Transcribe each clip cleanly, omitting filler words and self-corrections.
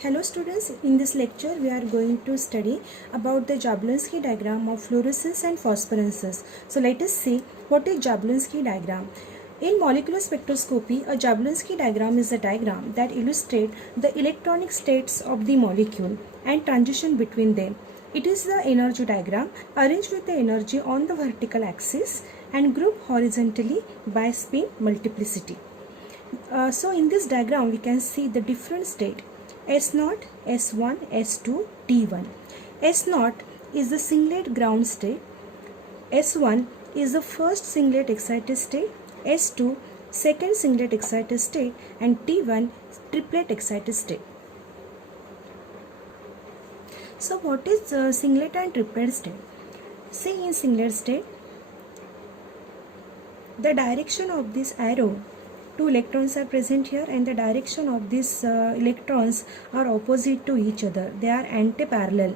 Hello students, in this lecture we are going to study about the Jablonski diagram of fluorescence and phosphorescence. So let us see what is Jablonski diagram. In molecular spectroscopy, a Jablonski diagram is a diagram that illustrates the electronic states of the molecule and transition between them. It is the energy diagram arranged with the energy on the vertical axis and grouped horizontally by spin multiplicity. So in this diagram we can see the different state S0, S1, S2, T1. S0 is the singlet ground state, S1 is the first singlet excited state, S2 second singlet excited state, and T1 triplet excited state. So what is singlet and triplet state? See, in singlet state, the direction of this arrow, two electrons are present here, and the direction of these electrons are opposite to each other. They are anti-parallel,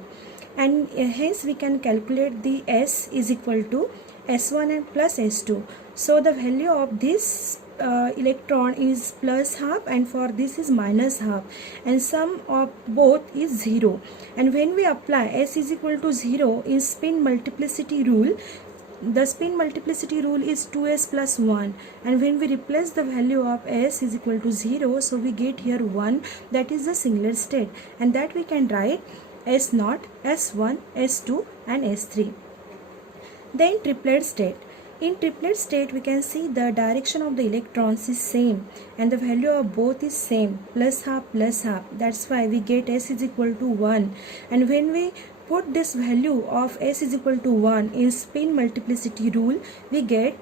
and hence we can calculate the S is equal to S1 and plus S2. So the value of this electron is plus half, and for this is minus half, and sum of both is 0. And when we apply S is equal to 0 in spin multiplicity rule, the spin multiplicity rule is 2s plus 1, and when we replace the value of s is equal to 0, so we get here 1, that is the singlet state, and that we can write S0, S1, S2 and S3. Then triplet state. In triplet state we can see the direction of the electrons is same and the value of both is same, plus half, that's why we get S is equal to 1, and when we put this value of S is equal to 1 in spin multiplicity rule, we get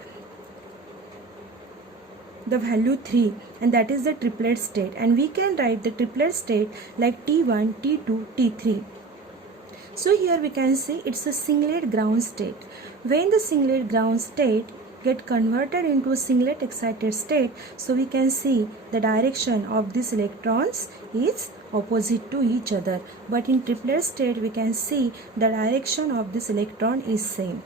the value 3, and that is the triplet state, and we can write the triplet state like T1, T2, T3. So here we can see it's a singlet ground state. When the singlet ground state get converted into singlet excited state, so we can see the direction of these electrons is opposite to each other, but in triplet state we can see the direction of this electron is same.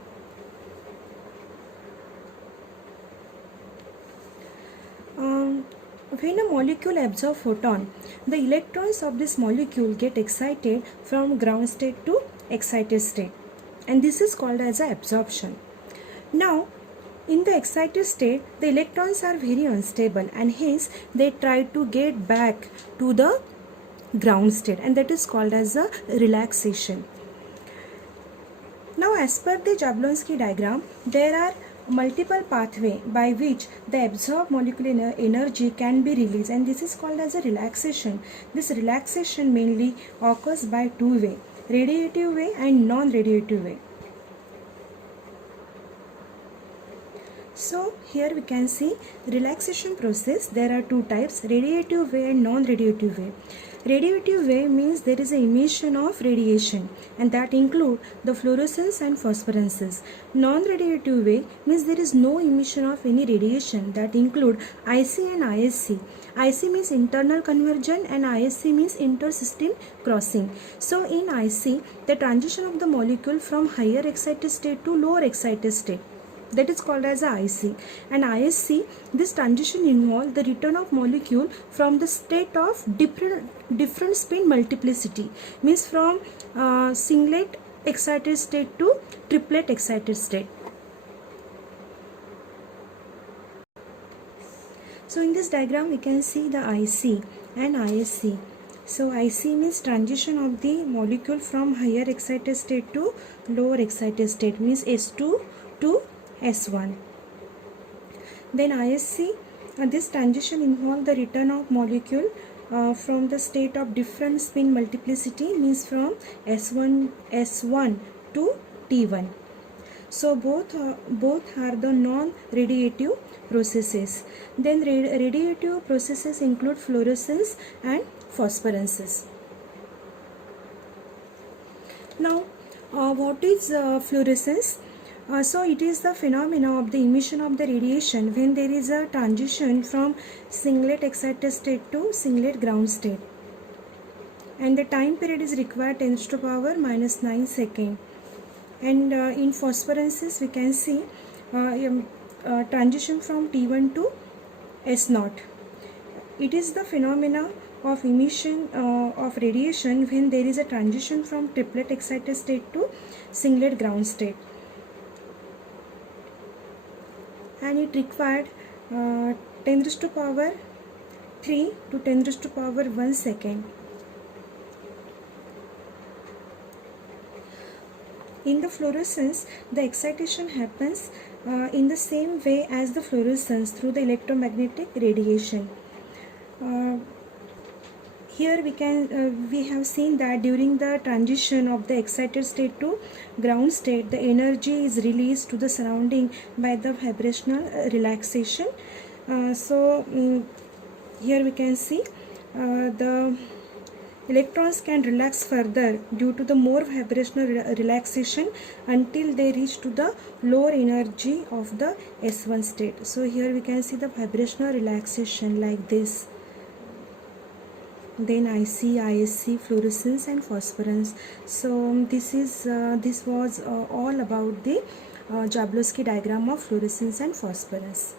When a molecule absorbs photon, the electrons of this molecule get excited from ground state to excited state, and this is called as a absorption. Now in the excited state, the electrons are very unstable, and hence they try to get back to the ground state, and that is called as a relaxation. Now as per the Jablonski diagram, there are multiple pathways by which the absorbed molecular energy can be released, and this is called as a relaxation. This relaxation mainly occurs by two ways, radiative way and non-radiative way. So here we can see relaxation process. There are two types, radiative way and non-radiative way. Radiative way means there is an emission of radiation, and that include the fluorescence and phosphorescence. Non-radiative way means there is no emission of any radiation, that include IC and ISC. IC means internal conversion and ISC means intersystem crossing. So in IC, the transition of the molecule from higher excited state to lower excited state, that is called as a IC. And ISC, this transition involves the return of molecule from the state of different spin multiplicity, means from singlet excited state to triplet excited state. So in this diagram we can see the IC and ISC. So IC means transition of the molecule from higher excited state to lower excited state, means S2 to S1. Then ISC, this transition involves the return of molecule from the state of different spin multiplicity, means from S1 to T1. So both are the non-radiative processes. Then radiative processes include fluorescence and phosphorescence. Now what is fluorescence? So it is the phenomena of the emission of the radiation when there is a transition from singlet excited state to singlet ground state, and the time period is required 10 to the power minus 9 seconds. And in phosphorescence we can see transition from T1 to S0. It is the phenomena of emission of radiation when there is a transition from triplet excited state to singlet ground state, and it required 10 raised to power 3 to 10 raised to power 1 second. In the fluorescence, the excitation happens in the same way as the fluorescence through the electromagnetic radiation. Here we have seen that during the transition of the excited state to ground state, the energy is released to the surrounding by the vibrational relaxation. Here we can see the electrons can relax further due to the more vibrational relaxation until they reach to the lower energy of the S1 state. So here we can see the vibrational relaxation like this. Then IC, ISC, fluorescence and phosphorescence. So this was all about the Jablonski diagram of fluorescence and phosphorescence.